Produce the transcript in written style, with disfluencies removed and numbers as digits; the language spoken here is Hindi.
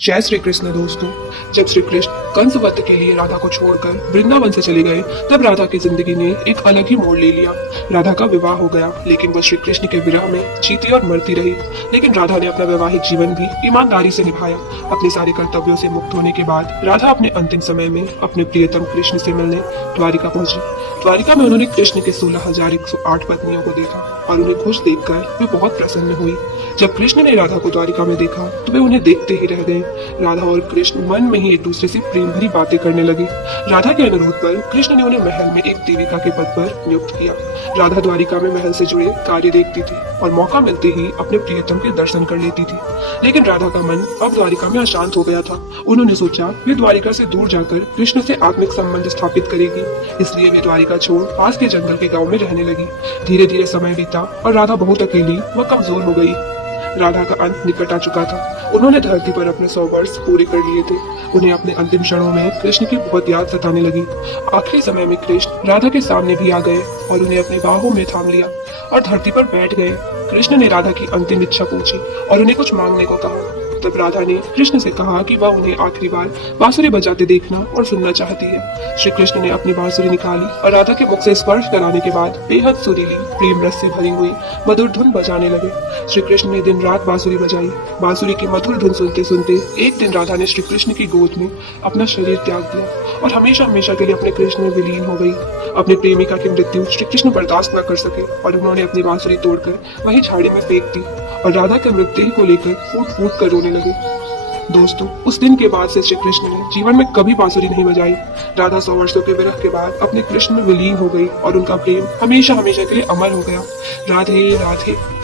जय श्री कृष्ण दोस्तों। जब श्री कृष्ण कंसवध के लिए राधा को छोड़कर वृंदावन से चले गए, तब राधा की जिंदगी ने एक अलग ही मोड़ ले लिया। राधा का विवाह हो गया, लेकिन वह श्री कृष्ण के विरह में जीती और मरती रही। लेकिन राधा ने अपना वैवाहिक जीवन भी ईमानदारी से निभाया। अपने सारे कर्तव्यों से मुक्त होने के बाद राधा अपने अंतिम समय में अपने प्रियतम कृष्ण से मिलने द्वारिका पहुंची। द्वारिका में उन्होंने कृष्ण के 16,108 पत्नियों को देखा और उन्हें खुश देखकर वे बहुत प्रसन्न हुई। जब कृष्ण ने राधा को द्वारिका में देखा तो वे उन्हें देखते ही रह गए। राधा और कृष्ण मन में ही एक दूसरे से प्रेम भरी बातें करने लगे। राधा के अनुरोध पर कृष्ण ने उन्हें महल में एक देविका के पद पर नियुक्त किया। राधा द्वारिका में महल से जुड़े कार्य देखती थी और मौका मिलते ही अपने प्रियतम के दर्शन कर लेती थी। लेकिन राधा का मन अब द्वारिका में अशांत हो गया था। उन्होंने सोचा वे द्वारिका से दूर जाकर कृष्ण से आत्मिक संबंध स्थापित करेगी। इसलिए वे द्वारिका छोड़ पास के जंगल के गांव में रहने लगी। धीरे धीरे समय बीता और राधा बहुत अकेली व कमजोर हो गई। राधा का अंत निकट आ चुका था। उन्होंने धरती पर अपने 100 वर्ष पूरे कर लिए थे। उन्हें अपने अंतिम क्षणों में कृष्ण की बहुत याद सताने लगी। आखिरी समय में कृष्ण राधा के सामने भी आ गए और उन्हें अपनी बाहों में थाम लिया और धरती पर बैठ गए। कृष्ण ने राधा की अंतिम इच्छा पूछी और उन्हें कुछ मांगने को कहा। तब राधा ने कृष्ण से कहा कि वह उन्हें आखिरी बार बांसुरी बजाते देखना और सुनना चाहती है। श्री कृष्ण ने अपनी बांसुरी निकाली और राधा के मुख से स्पर्श कराने के बाद बेहद सुरीली प्रेम रस से भरी हुई मधुर धुन बजाने लगे। श्री कृष्ण ने दिन रात बांसुरी बजाई। बांसुरी की मधुर धुन सुनते सुनते एक दिन राधा ने श्री कृष्ण की गोद में अपना शरीर त्याग दिया और हमेशा हमेशा के लिए अपने कृष्ण में विलीन हो गई। अपनी प्रेमिका की मृत्यु श्री कृष्ण बर्दाश्त न कर सके और उन्होंने अपनी बांसुरी तोड़कर वही झाड़ी में फेंक दी और राधा के मृत्यु को लेकर फूट फूट कर रोने लगे। दोस्तों, उस दिन के बाद से श्री कृष्ण ने जीवन में कभी बांसुरी नहीं बजाई। राधा 100 वर्षों के विरह के बाद अपने कृष्ण में विलीन हो गई और उनका प्रेम हमेशा हमेशा के लिए अमर हो गया। राधे राधे।